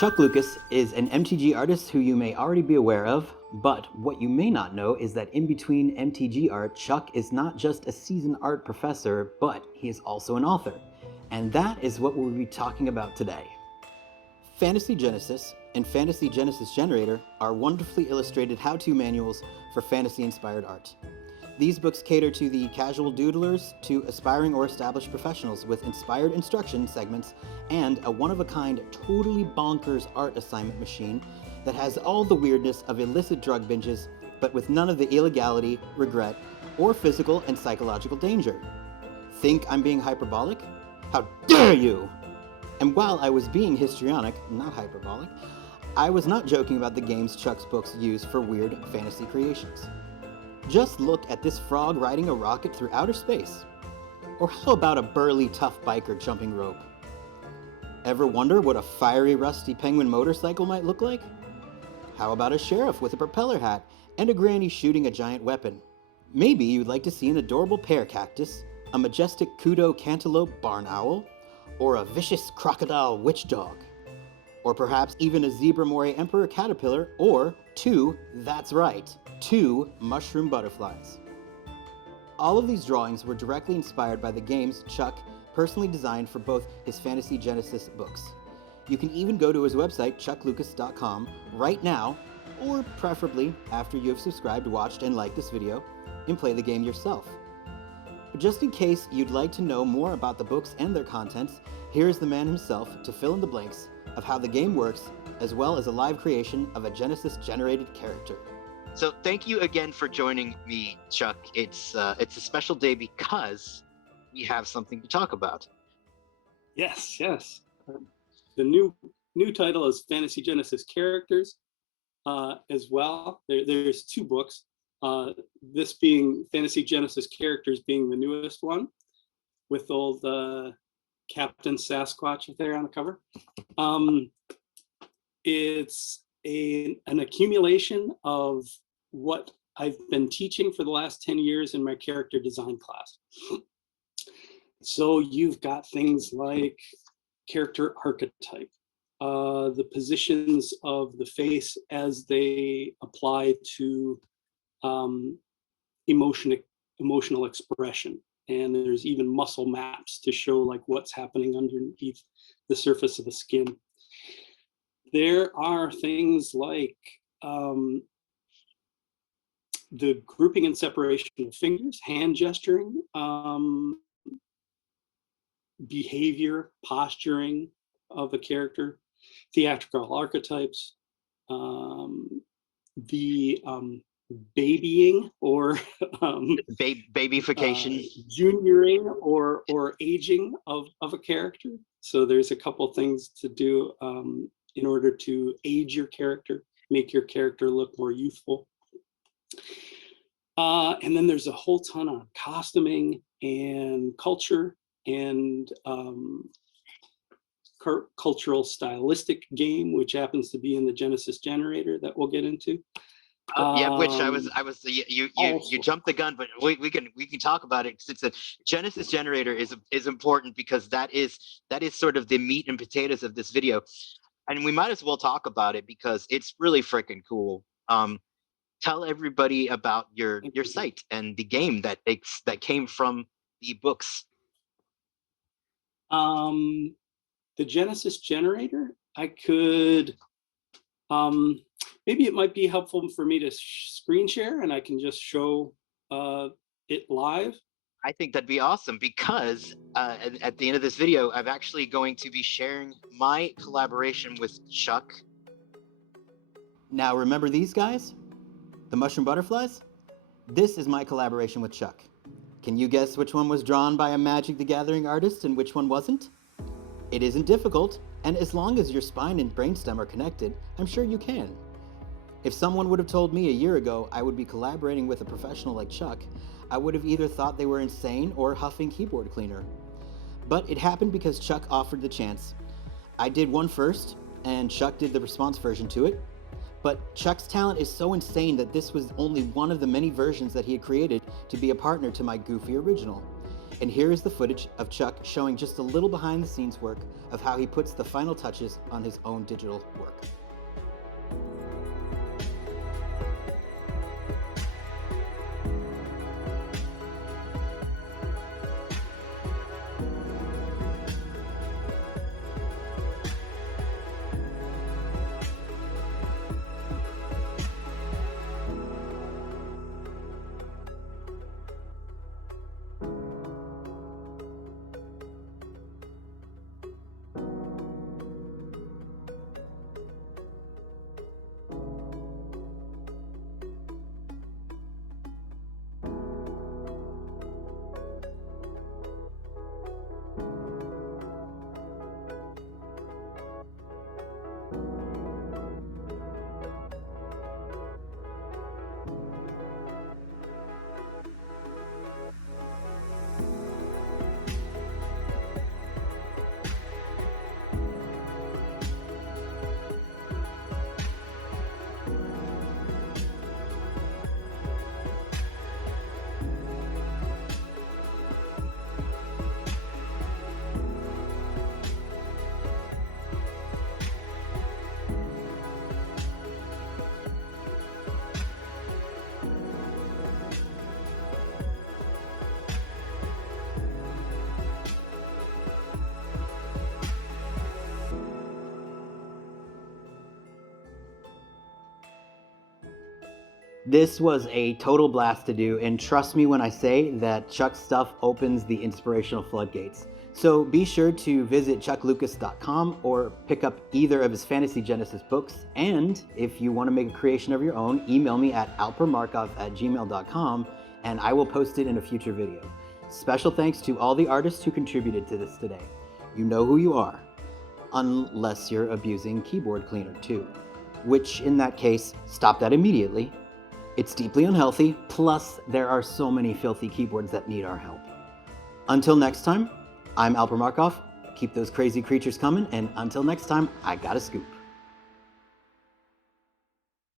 Chuck Lucas is an MTG artist who you may already be aware of, but what you may not know is that in between MTG art, Chuck is not just a seasoned art professor, but he is also an author. And that is what we'll be talking about today. Fantasy Genesis and Fantasy Genesis Generator are wonderfully illustrated how-to manuals for fantasy-inspired art. These books cater to the casual doodlers to aspiring or established professionals with inspired instruction segments and a one-of-a-kind, totally bonkers art assignment machine that has all the weirdness of illicit drug binges, but with none of the illegality, regret, or physical and psychological danger. Think I'm being hyperbolic? How dare you! And while I was being histrionic, not hyperbolic, I was not joking about the games Chuck's books use for weird fantasy creations. Just look at this frog riding a rocket through outer space. Or how about a burly, tough biker jumping rope? Ever wonder what a fiery, rusty penguin motorcycle might look like? How about a sheriff with a propeller hat and a granny shooting a giant weapon? Maybe you'd like to see an adorable pear cactus, a majestic kudo cantaloupe barn owl, or a vicious crocodile witch dog. Or perhaps even a zebra moray emperor caterpillar, or two, that's right, two mushroom butterflies. All of these drawings were directly inspired by the games Chuck personally designed for both his Fantasy Genesis books. You can even go to his website, chucklucas.com, right now, or preferably after you have subscribed, watched, and liked this video, and play the game yourself. But just in case you'd like to know more about the books and their contents, here's the man himself to fill in the blanks of how the game works, as well as a live creation of a Genesis-generated character. So thank you again for joining me, Chuck. It's a special day because we have something to talk about. Yes. The new title is Fantasy Genesis Characters as well. There's two books. This being Fantasy Genesis Characters being the newest one, with old Captain Sasquatch there on the cover. It's an accumulation of what I've been teaching for the last 10 years in my character design class. So you've got things like character archetype, the positions of the face as they apply to emotional expression. And there's even muscle maps to show like what's happening underneath the surface of the skin. There are things like the grouping and separation of fingers, hand gesturing, behavior, posturing of a character, theatrical archetypes, the babying or Babyfication, junioring or aging of a character. So there's a couple things to do in order to age your character, make your character look more youthful. And then there's a whole ton on costuming and culture and cultural stylistic game, which happens to be in the Genesis Generator that we'll get into. Yeah, which I was you jumped the gun, but we can talk about it. It's a Genesis Generator is important because that is sort of the meat and potatoes of this video, and we might as well talk about it because it's really freaking cool. Tell everybody about your site and the game that came from the books. The Genesis Generator, I could maybe it might be helpful for me to screen share and I can just show it live. I think that'd be awesome because at the end of this video, I'm actually going to be sharing my collaboration with Chuck. Now remember these guys? The mushroom butterflies? This is my collaboration with Chuck. Can you guess which one was drawn by a Magic the Gathering artist and which one wasn't? It isn't difficult, and as long as your spine and brainstem are connected, I'm sure you can. If someone would have told me a year ago I would be collaborating with a professional like Chuck, I would have either thought they were insane or huffing keyboard cleaner. But it happened because Chuck offered the chance. I did one first, and Chuck did the response version to it. But Chuck's talent is so insane that this was only one of the many versions that he had created to be a partner to my goofy original. And here is the footage of Chuck showing just a little behind the scenes work of how he puts the final touches on his own digital work. This was a total blast to do, and trust me when I say that Chuck's stuff opens the inspirational floodgates. So be sure to visit chucklucas.com or pick up either of his Fantasy Genesis books, and if you want to make a creation of your own, email me at alpermarkov@gmail.com and I will post it in a future video. Special thanks to all the artists who contributed to this today. You know who you are, unless you're abusing keyboard cleaner too, which in that case, stop that immediately. It's deeply unhealthy, plus there are so many filthy keyboards that need our help. Until next time, I'm Alper Markov. Keep those crazy creatures coming, and until next time, I got a scoop.